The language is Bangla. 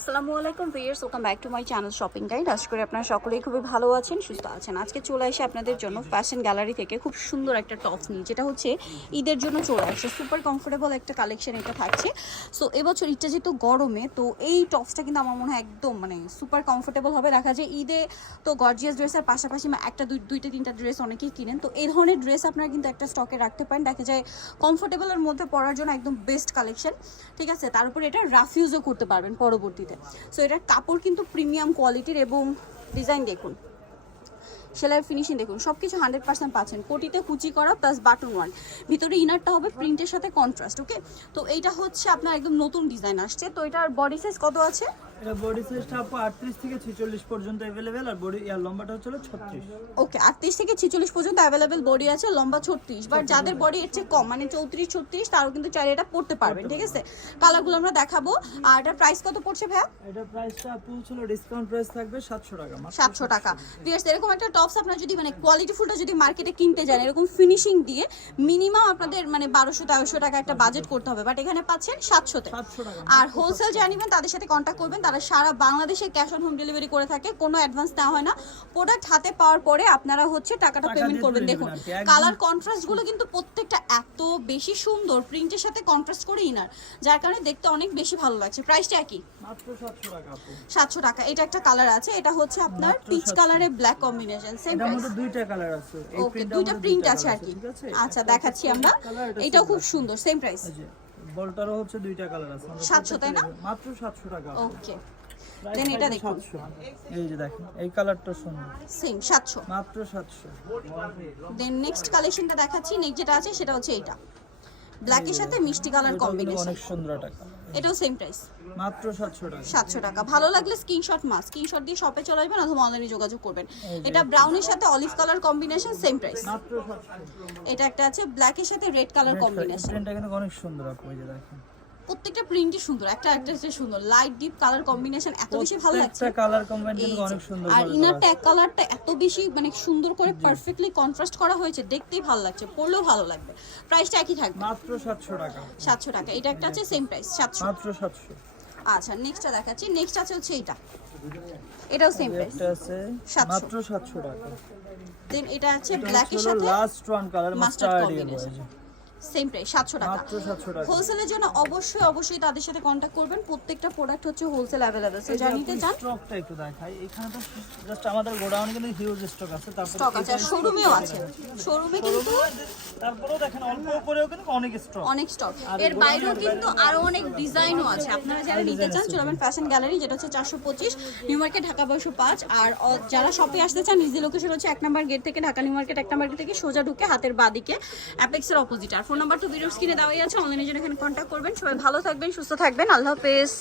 আসসালামু আলাইকুম viewers welcome back to my channel shopping guide আশা করি আপনারা সকলেই খুবই ভালো আছেন, সুস্থ আছেন। আজকে চলে আসে আপনাদের জন্য ফ্যাশন গ্যালারি থেকে খুব সুন্দর একটা টপস নিয়ে, যেটা হচ্ছে ঈদের জন্য চলে আসছে। সুপার কমফোর্টেবল একটা কালেকশন এটা থাকছে। সো এবছর ঈদটা যেহেতু গরমে, তো এই টপসটা কিন্তু আমার মনে হয় একদম মানে সুপার কমফোর্টেবল হবে। দেখা যায় ঈদে তো গর্জিয়াস ড্রেসের পাশাপাশি একটা দুই, দুইটা, তিনটা ড্রেস অনেকেই কিনেন। তো এই ধরনের ড্রেস আপনারা কিন্তু একটা স্টকে রাখতে পারেন। দেখা যায় কমফোর্টেবলের মধ্যে পরার জন্য একদম বেস্ট কালেকশন ঠিক আছে? তার উপরে এটা রাফ ইউজও করতে পারবেন পরবর্তীতে। সো এটার কাপড় কিন্তু প্রিমিয়াম কোয়ালিটির এবং ডিজাইন দেখুন। সেলাইয়ের ফিনিশিং দেখুন সব কিছু হান্ড্রেড পার্সেন্ট পাচ্ছেন। কোটিতে কুচি করা প্লাস বাটন ওয়ান ভিতরে ইনারটা হবে প্রিন্টের সাথে কন্ট্রাস্ট ওকে তো এইটা হচ্ছে আপনার একদম নতুন ডিজাইন আসছে। তো এটার বডি সাইজ কত আছে? এটা বডি সাইজটা আপু আটত্রিশ থেকে ছেচল্লিশ পর্যন্ত অ্যাভেলেবেল আর বডি ইয়ার লম্বাটা হচ্ছে ছত্রিশ। ওকে আটত্রিশ থেকে ছেচল্লিশ পর্যন্ত অ্যাভেলেবেল বডি আছে লম্বা ছত্রিশ। বাট যাদের বডি এর চেয়ে কম মানে চৌত্রিশ ছত্রিশ তারও কিন্তু চাইলে এটা পড়তে পারবেন ঠিক আছে? কালারগুলো আমরা দেখাবো। আর এটার প্রাইস কত পড়ছে ভাইয়া? এটা প্রাইসটা আপু ছিল ডিসকাউন্ট প্রাইস থাকবে সাতশো টাকা মাত্র। সাতশো টাকা। বিয়ার্স এরকম একটা টপস আপনার যদি মানে কোয়ালিটি ফুলটা যদি মার্কেটে কিনতে যান এরকম ফিনিশিং দিয়ে মিনিমাম আপনাদের মানে বারোশো তেরোশো টাকা একটা বাজেট করতে হবে। বাট এখানে পাচ্ছেন সাতশোতে। সাতশো টাকা আর হোলসেল যারা নেবেন তাদের সাথে কন্ট্যাক্ট করবেন তারা সারা বাংলাদেশে ক্যাশ অন হোম ডেলিভারি করে থাকে কোনো অ্যাডভান্স নেওয়া হয় না। প্রোডাক্ট হাতে পাওয়ার পরে আপনারা হচ্ছে টাকাটা পেমেন্ট করবেন। দেখুন কালার কন্ট্রাস্টগুলো কিন্তু প্রত্যেকটা এত বেশি সুন্দর প্রিন্টের সাথে কন্ট্রাস্ট করে ইনার যার কারণে দেখতে অনেক বেশি ভালো লাগছে। প্রাইসটা একই? মাত্র সাতশো টাকা এটা একটা কালার আছে এটা হচ্ছে আপনার পিচ 700 কালারে ব্ল্যাক কম্বিনেশন সেম দুইটা কালার আছে। ওকে দুইটা প্রিন্ট আছে আর কি। আচ্ছা দেখাচ্ছি আমরা। এটাও খুব সুন্দর সেম প্রাইস বলটারও হচ্ছে দুইটা কালার আছে। 700 তাই না? মাত্র সাতশো টাকা ওকে। দেন এটা দেখুন। এই যে দেখেন এই কালারটা সুন্দর। সেম সাতশো। মাত্র সাতশো। দেন নেক্সট কালেকশনটা দেখাচ্ছি নেক্সট যেটা আছে সেটা হচ্ছে এটা ব্ল্যাকের সাথে মিষ্টি কালার কম্বিনেশন অনেক সুন্দর টাকা এটাও সেম প্রাইস মাত্র সাতশো টাকা। সাতশো টাকা। ভালো লাগলে স্ক্রিনশট মাস স্ক্রিনশট দিয়ে শপে চলে আসবেন অথবা অনলাইনে যোগাযোগ করবেন। এটা ব্রাউনের সাথে olive colour combination same price মাত্র সাতশো এটা একটা আছে ব্ল্যাকের সাথে রেড কালার কম্বিনেশন প্রিন্টটা কিন্তু অনেক সুন্দর আপু এই যে দেখেন। প্রত্যেকটা প্রিন্টই সুন্দর একটা একটা হচ্ছে সুন্দর লাইট ডিপ কালার কম্বিনেশন এত বেশি ভালো লাগছে কালার যে। অনেক সুন্দর আর করা এক কালারটা এত বেশি মানে সুন্দর করে পারফেক্টলি কন্ট্রাস্ট করা হয়েছে দেখতেই ভালো লাগছে পরলেও ভালো লাগবে। প্রাইসটা একই থাকবে। মাত্র সাতশো টাকা। সাতশো টাকা এটা একটা আছে সেম প্রাইস সাতশো। মাত্র সাতশো। আচ্ছা নেক্সটটা দেখাচ্ছি নেক্সট আছে হচ্ছে এটা এটাও সেম প্রাইস একটা আছে মাত্র সাতশো টাকা। দেন এটা আছে ব্ল্যাক হলো সাথে last one colour mustard combination। Same price সাতশো টাকা। হোলসেলের জন্য অবশ্যই অবশ্যই তাদের সাথে কন্ট্যাক্ট করবেন। প্রত্যেকটা প্রোডাক্ট হচ্ছে হোলসেল অ্যাভেলেবেল সো যা নিতে চান স্টকটা একটু দেখাই। এখানে তো জাস্ট আমাদের গোডাউনে কিন্তু হিউজ স্টক আছে। তারপর স্টক আছে শোরুমেও আছে। শোরুমে কিন্তু তারপরেও দেখেন অল্প করেও কিন্তু অনেক স্টক অনেক স্টক এর বাইরেও কিন্তু আরও অনেক ডিজাইনও আছে। আপনারা যারা নিতে চান চলবেন ফ্যাশন গ্যালারি যেটা হচ্ছে চারশো পঁচিশ নিউ মার্কেট ঢাকা বয়সো পাঁচ। আর যারা শপে আসতে চান ইজি লোকেশন হচ্ছে এক নাম্বার গেট থেকে ঢাকা নিউ মার্কেট এক নাম্বার গেট থেকে সোজা ঢুকে হাতের বাদিকে অ্যাপেক্সের অপোজিট আর ফোন নাম্বার তো ভিডিও স্ক্রিনে দেওয়াই আছে। অনলাইনে জন্য এখানে কন্ট্যাক্ট করবেন। সবাই ভালো থাকবেন, সুস্থ থাকবেন। আল্লাহ হাফেজ।